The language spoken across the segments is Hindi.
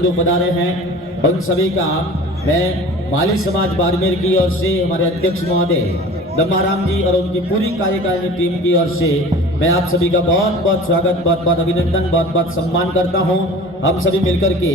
बंधु पधारे हैं, उन सभी का मैं माली समाज बाड़मेर की ओर से हमारे अध्यक्ष महोदय दम्माराम जी और उनकी पूरी कार्यकारिणी टीम की ओर से मैं आप सभी का बहुत बहुत स्वागत, बहुत बहुत अभिनंदन, बहुत बहुत सम्मान करता हूं। हम सभी मिलकर के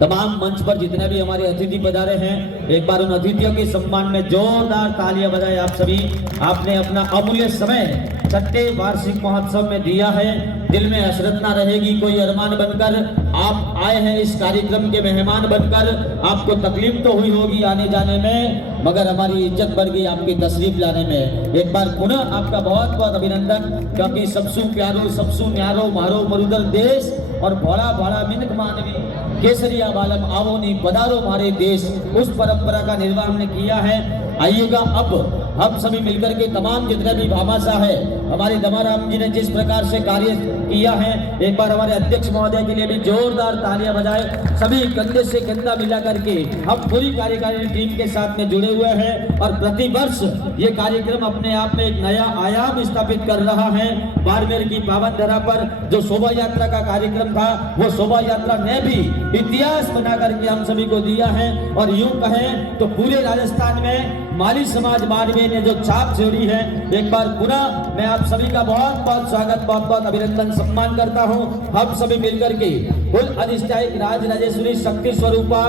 तमाम मंच पर जितने भी हमारे अतिथि पधारे हैं, एक बार उन अतिथियों के सम्मान में जोरदार तालियां बजाएं। आप सभी, आपने अपना अमूल्य समय छठे वार्षिक महोत्सव में दिया है। दिल में हसरत ना रहेगी, कोई अरमान बनकर आप आए हैं इस कार्यक्रम के मेहमान बनकर। आपको तकलीफ तो हुई होगी आने जाने में, मगर हमारी इज्जत बढ़ गई आपकी तशरीफ लाने में। एक बार पुनः आपका बहुत बहुत अभिनंदन, क्योंकि सबसु प्यारो सबसु न्यारो मारो मरुदर देश और भोला भाड़ा मिनक मानवी केसरिया बालम आवो नी पधारो मारे देश, उस परंपरा का निर्वाह हमने किया है। आइएगा अब हम सभी मिलकर के तमाम जितने भी भामाशाह है, हमारे दम्माराम जी ने जिस प्रकार से कार्य किया है, एक बार हमारे अध्यक्ष महोदय के लिए भी जोरदार तालियां बजाएं। सभी कंधे से कंधा मिला करके हम पूरी कार्यकारिणी टीम के साथ में जुड़े हुए हैं और प्रति वर्ष ये कार्यक्रम अपने आप में एक नया आयाम स्थापित कर रहा है। बाड़मेर की पावन धरा पर जो शोभा यात्रा का कार्यक्रम था, वो शोभा यात्रा ने भी इतिहास बना करके हम सभी को दिया है। और यूं कहें तो पूरे राजस्थान में माली समाज बाड़मेर ने जो छाप छोड़ी है, एक बार पुनः मैं आप सभी का बहुत बहुत स्वागत, बहुत बहुत अभिनंदन, सम्मान करता हूं। हम सभी मिलकर के कुल अधिष्ठायक राज राजेश्वरी शक्ति स्वरूपा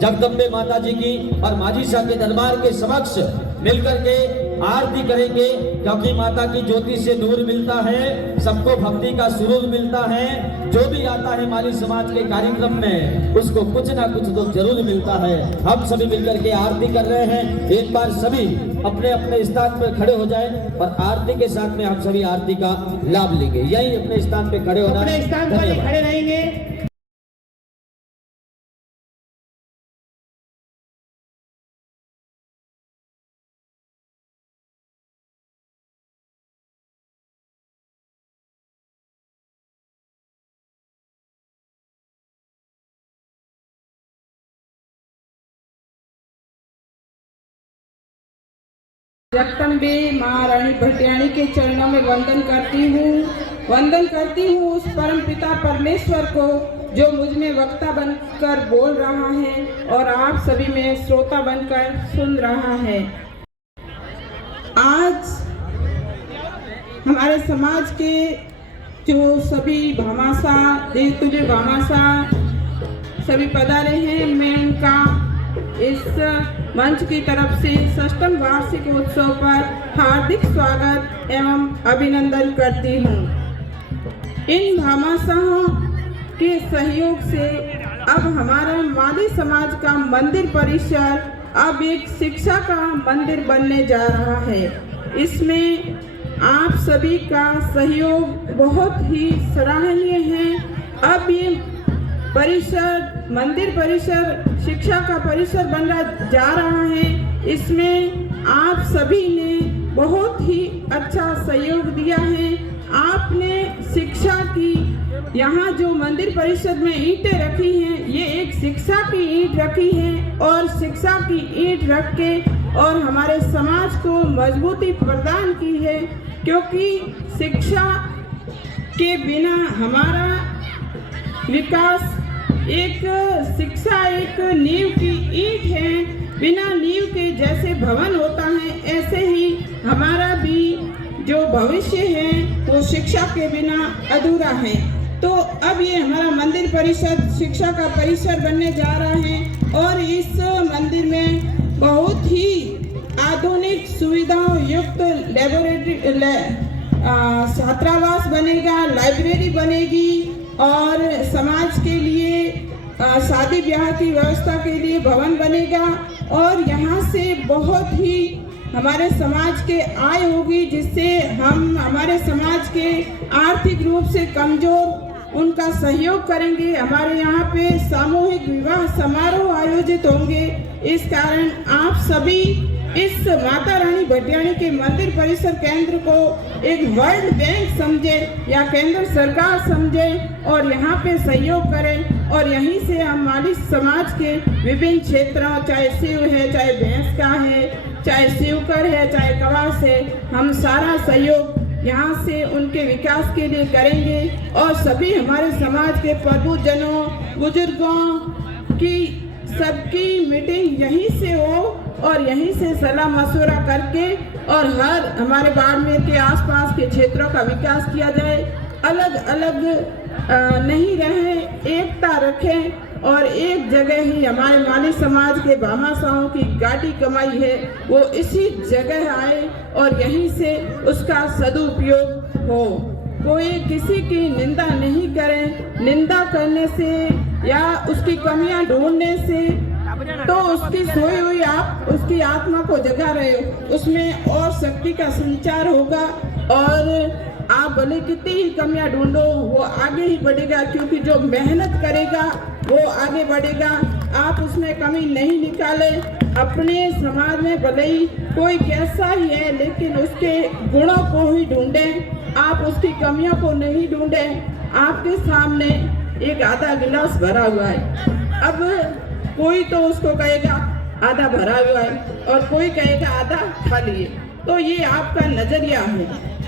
जगदम्बे माता जी की और माझी शाह के दरबार के समक्ष मिलकर के आरती करेंगे, क्योंकि माता की ज्योति से नूर मिलता है, सबको भक्ति का सुरूर मिलता है। जो भी आता है माली समाज के कार्यक्रम में, उसको कुछ ना कुछ तो जरूर मिलता है। हम सभी मिलकर के आरती कर रहे हैं। एक बार सभी अपने अपने स्थान पर खड़े हो जाएं और आरती के साथ में हम सभी आरती का लाभ लेंगे। यही अपने स्थान पे खड़े होना, अपने स्थान पर खड़े रहेंगे। जगदम्बे माँ रानी भटियाणी के चरणों में वंदन करती हूँ उस परम पिता परमेश्वर को जो मुझ में वक्ता बनकर बोल रहा है और आप सभी में श्रोता बनकर सुन रहा है। आज हमारे समाज के जो सभी भामाशाह, देवतुल्य भामाशाह सभी पधारे हैं, मैं उनका इस मंच की तरफ से षष्ठम वार्षिक उत्सव पर हार्दिक स्वागत एवं अभिनंदन करती हूँ। इन भामाशाहों के सहयोग से अब हमारा माली समाज का मंदिर परिसर अब एक शिक्षा का मंदिर बनने जा रहा है। इसमें आप सभी का सहयोग बहुत ही सराहनीय है। अब ये परिसर, मंदिर परिसर शिक्षा का परिसर बनना जा रहा है। इसमें आप सभी ने बहुत ही अच्छा सहयोग दिया है। आपने शिक्षा की, यहाँ जो मंदिर परिषद में ईंटें रखी हैं, ये एक शिक्षा की ईंट रखी है और शिक्षा की ईंट रख के और हमारे समाज को मजबूती प्रदान की है, क्योंकि शिक्षा के बिना हमारा विकास, एक शिक्षा एक नींव की ईंट है। बिना नींव के जैसे भवन होता है, ऐसे ही हमारा भी जो भविष्य है वो शिक्षा के बिना अधूरा है। तो अब ये हमारा मंदिर परिषद शिक्षा का परिसर बनने जा रहा है और इस मंदिर में बहुत ही आधुनिक सुविधाओं युक्त लेबोरेटरी, छात्रावास बनेगा, लाइब्रेरी बनेगी और समाज के लिए शादी ब्याह की व्यवस्था के लिए भवन बनेगा और यहाँ से बहुत ही हमारे समाज के आय होगी, जिससे हम हमारे समाज के आर्थिक रूप से कमजोर उनका सहयोग करेंगे। हमारे यहाँ पे सामूहिक विवाह समारोह आयोजित होंगे। इस कारण आप सभी इस माता रानी भटियाणी के मंदिर परिसर केंद्र को एक वर्ल्ड बैंक समझे या केंद्र सरकार समझे और यहाँ पे सहयोग करें और यहीं से हम माली समाज के विभिन्न क्षेत्रों, चाहे शिव है, चाहे भैंस का है, चाहे शिवकर है, चाहे कवास है, हम सारा सहयोग यहाँ से उनके विकास के लिए करेंगे और सभी हमारे समाज के प्रबुद्धजनों बुजुर्गों की सबकी मीटिंग यहीं से हो और यहीं से सलाह मशवरा करके और हर हमारे बाड़मेर के आसपास के क्षेत्रों का विकास किया जाए। अलग अलग नहीं रहे, एकता रखें और एक जगह ही हमारे माली समाज के भामाशाहों की गाड़ी कमाई है वो इसी जगह आए और यहीं से उसका सदुपयोग हो। कोई किसी की निंदा नहीं करे, निंदा करने से या उसकी कमियां ढूंढने से तो उसकी सोई हुई आप उसकी आत्मा को जगा रहे हो, उसमें और शक्ति का संचार होगा और आप भले कितनी ही कमियां ढूंढो वो आगे ही बढ़ेगा, क्योंकि जो मेहनत करेगा वो आगे बढ़ेगा। आप उसमें कमी नहीं निकाले। अपने समाज में भले ही कोई कैसा ही है लेकिन उसके गुणों को ही ढूंढें, आप उसकी कमियों को नहीं ढूंढें। आपके सामने एक आधा गिलास भरा हुआ है, अब कोई तो उसको कहेगा आधा भरा हुआ है और कोई कहेगा आधा खाली है, तो ये आपका नजरिया है।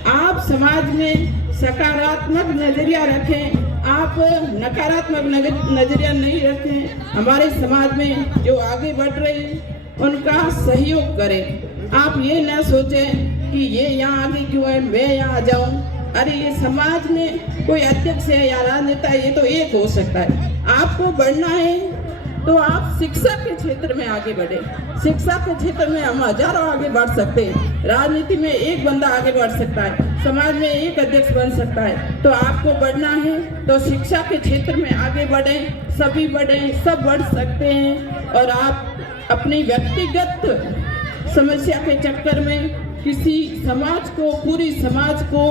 आप समाज में सकारात्मक नजरिया रखें, आप नकारात्मक नजरिया नहीं रखें। हमारे समाज में जो आगे बढ़ रहे हैं उनका सहयोग करें। आप ये न सोचें कि ये यहाँ आगे क्यों है, मैं यहाँ जाऊँ। अरे ये समाज में कोई अध्यक्ष है या राजनेता है, ये तो एक हो सकता है। आपको बढ़ना है तो आप शिक्षा के क्षेत्र में आगे बढ़े। शिक्षा के क्षेत्र में हम हजारों आगे बढ़ सकते हैं, राजनीति में एक बंदा आगे बढ़ सकता है, समाज में एक अध्यक्ष बन सकता है। तो आपको बढ़ना है तो शिक्षा के क्षेत्र में आगे बढ़े, सभी बढ़े, सब बढ़ सकते हैं। और आप अपनी व्यक्तिगत समस्या के चक्कर में किसी समाज को, पूरी समाज को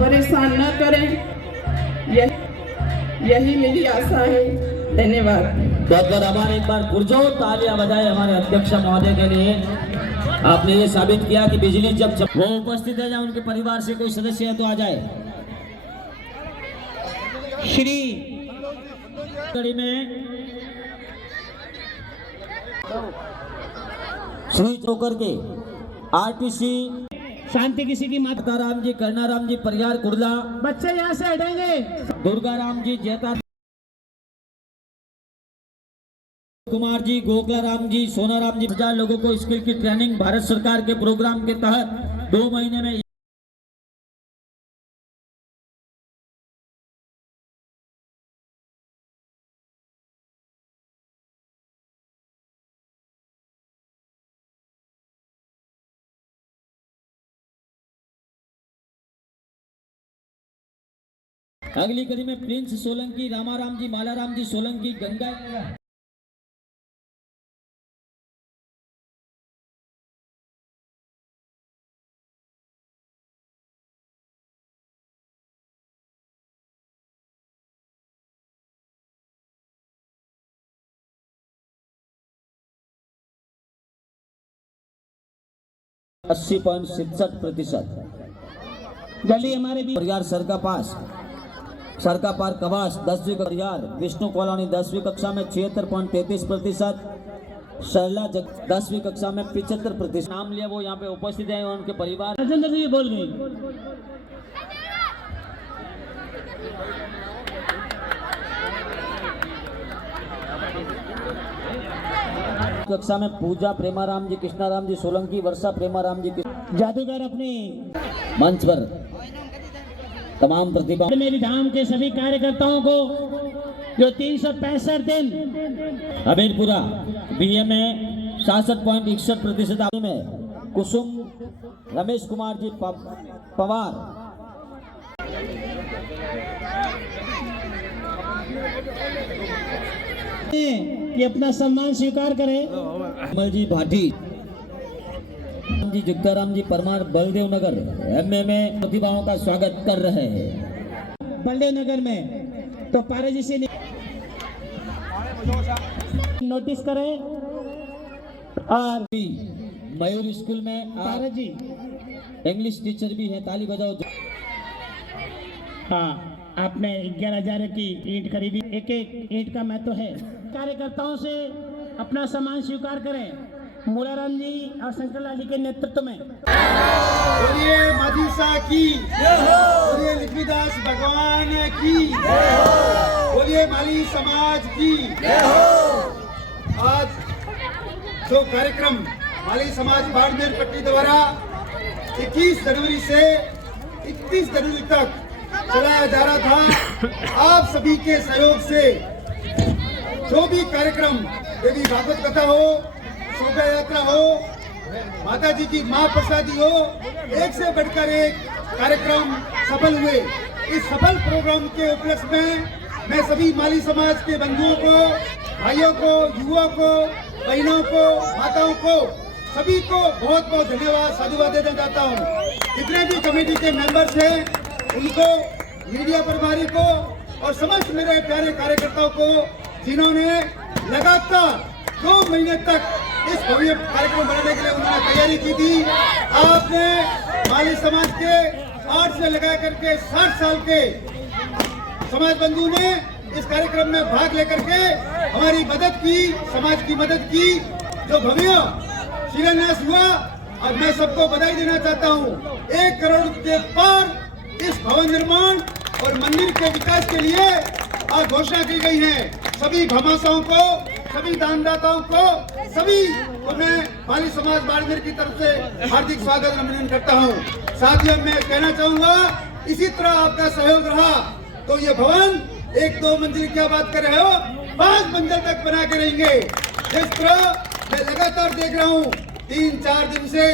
परेशान न करें, यही मेरी आशा है। धन्यवाद। बहुत बहुत आभार। एक बार पुरजोर तालियां बजाए हमारे अध्यक्ष महोदय के लिए। आपने ये साबित किया कि बिजली जब वो उपस्थित है या उनके परिवार से कोई सदस्य है तो आ जाए। श्री कड़ी में श्री चौकर के आरटीसी शांति किसी की माता राम जी, कर्णाराम जी, परियार कुर्ला, बच्चे यहाँ से हटेंगे। दुर्गा राम जी, जयता कुमार जी, गोखला राम जी, सोना राम जी, 1000 लोगों को स्किल की ट्रेनिंग भारत सरकार के प्रोग्राम के तहत 2 महीने में अगली कड़ी में प्रिंस सोलंकी, रामाराम जी, मालाराम जी सोलंकी, गंगा %80.67%। जल्दी हमारे भी परियार सरका पार कवास 10वीं परियार विष्णु कॉलोनी 10वीं कक्षा में 76.33%। सरला 10वीं कक्षा में 75%। नाम लिया वो यहाँ पे उपस्थित है, उनके परिवार। राजेंद्र जी बोल गए। कक्षा में पूजा प्रेमाराम जी, कृष्णाराम जी सोलंकी, वर्षा प्रेमाराम जी, जादूगर अपने मंच पर तमाम प्रतिभा मेरी धाम के सभी कार्यकर्ताओं को जो 365 दिन हमीरपुरा बीए में 66.61% में कुसुम रमेश कुमार जी पवार, कि अपना सम्मान स्वीकार करें। कमल जी भाटी जी, जुग्गाराम जी परमार, बलदेव नगर एमए में प्रतिभाओं का स्वागत कर रहे हैं। बलदेव नगर में तो पारे जी से नोटिस करें। और मयूर स्कूल में पारे जी इंग्लिश टीचर भी है, ताली बजाओ। हाँ, आपने 11,000 की ईंट खरीदी। एक एक ईंट का महत्व है। कार्यकर्ताओं से अपना सम्मान स्वीकार करें। मूलाराम जी और शंकरलाल जी के नेतृत्व में। बोलिए माधीसा की, बोलिए लक्ष्मीदास भगवान की, बोलिए माली समाज की। आज जो कार्यक्रम माली समाज बाड़मेर पट्टी द्वारा 21 जनवरी से 31 जनवरी तक चलाया जा रहा था, आप सभी के सहयोग से जो भी कार्यक्रम, देवी भागवत कथा हो, शोभा यात्रा हो, माता जी की महाप्रसादी हो, एक से बढ़कर एक कार्यक्रम सफल हुए। इस सफल प्रोग्राम के उपलक्ष्य में मैं सभी माली समाज के बंधुओं को, भाइयों को, युवाओं को, बहनों को, माताओं को, सभी को बहुत बहुत धन्यवाद, साधुवाद देना चाहता हूँ। जितने भी कमेटी के मेंबर्स हैं उनको, मीडिया प्रभारी को और समस्त मेरे प्यारे कार्यकर्ताओं को, जिन्होंने लगातार 2 महीने तक इस भव्य कार्यक्रम बनाने के लिए उन्होंने तैयारी की थी। आपने माली समाज के 8 से लगा करके 60 साल के समाज बंधु ने इस कार्यक्रम में भाग लेकर के हमारी मदद की, समाज की मदद की। जो भव्य शिलान्यास हुआ, और मैं सबको बधाई देना चाहता हूँ। 1 करोड़ के पार इस भवन निर्माण और मंदिर के विकास के लिए आज घोषणा की गई है। सभी भामाशाहों को, सभी दानदाताओं को, सभी को मैं माली समाज बाड़मेर की तरफ से हार्दिक स्वागत अभिनंदन करता हूँ। साथियों, मैं कहना चाहूंगा, इसी तरह आपका सहयोग रहा तो ये भवन 1-2 मंजिल क्या बात कर रहे हो, 5 मंजिल तक बना के रहेंगे। जिस तरह मैं लगातार देख रहा हूँ, 3-4 दिन से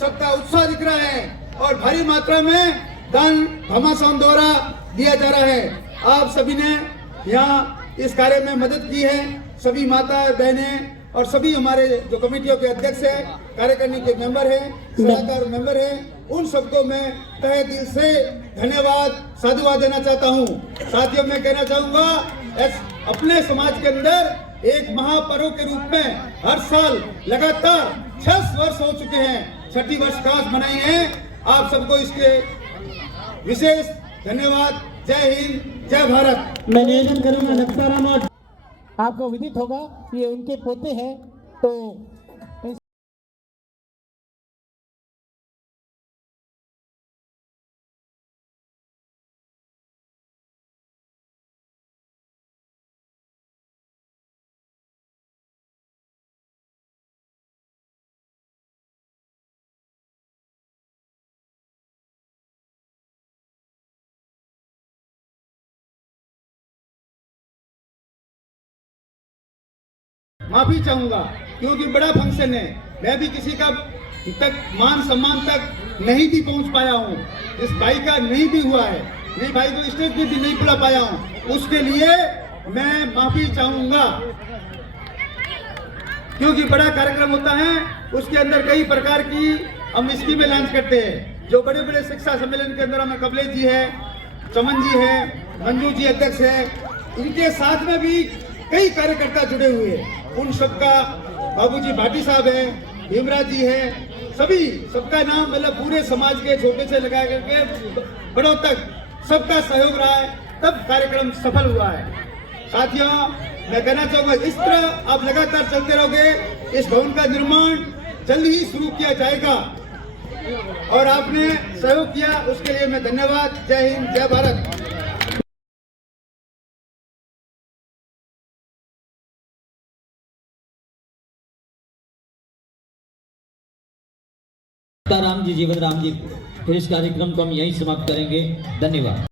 सबका उत्साह दिख रहा है और भारी मात्रा में दान भामाशाहों द्वारा दिया जा रहा है। आप सभी ने यहाँ इस कार्य में मदद की है। सभी माता बहनें और सभी हमारे जो कमेटियों के अध्यक्ष हैं, कार्यकारिणी के मेंबर हैं, सलाहकार मेंबर हैं, उन सबको मैं तहे दिल से धन्यवाद, साधुवाद देना चाहता हूँ। साथियों, मैं कहना चाहूँगा, अपने समाज के अंदर एक महापर्व के रूप में हर साल लगातार 6 वर्ष हो चुके हैं, 6ठी वर्षगांठ मनाई है। आप सबको इसके विशेष धन्यवाद। जय हिंद, जय भारत। मैं निवेदन करूंगा नक्ताराम, और आपको विदित होगा ये उनके पोते हैं, तो माफी चाहूंगा क्योंकि बड़ा फंक्शन है। मैं भी किसी का तक मान सम्मान तक नहीं भी पहुंच पाया हूं। इस भाई का नहीं भी हुआ है, मेरे भाई को स्टेज पे भी नहीं बुला पाया हूं। उसके लिए मैं माफी चाहूंगा क्योंकि बड़ा कार्यक्रम होता है, उसके अंदर कई प्रकार की हम स्कीमें लॉन्च करते हैं। जो बड़े बड़े शिक्षा सम्मेलन के अंदर हमें कमलेश जी है, चमन जी है, मंजू जी अध्यक्ष है, इनके साथ में भी कई कार्यकर्ता जुड़े हुए हैं। उन सबका, बाबूजी भाटी साहब है, भीमराज जी है, सभी सबका नाम, मतलब पूरे समाज के छोटे से लगा करके बड़ों तक सबका सहयोग रहा है, तब कार्यक्रम सफल हुआ है। साथियों, मैं कहना चाहूंगा, इस तरह आप लगातार चलते रहोगे, इस भवन का निर्माण जल्द ही शुरू किया जाएगा और आपने सहयोग किया, उसके लिए मैं धन्यवाद। जय हिंद, जय भारत। राम जी, जीवन राम जी, फिर इस कार्यक्रम को हम यहीं समाप्त करेंगे। धन्यवाद।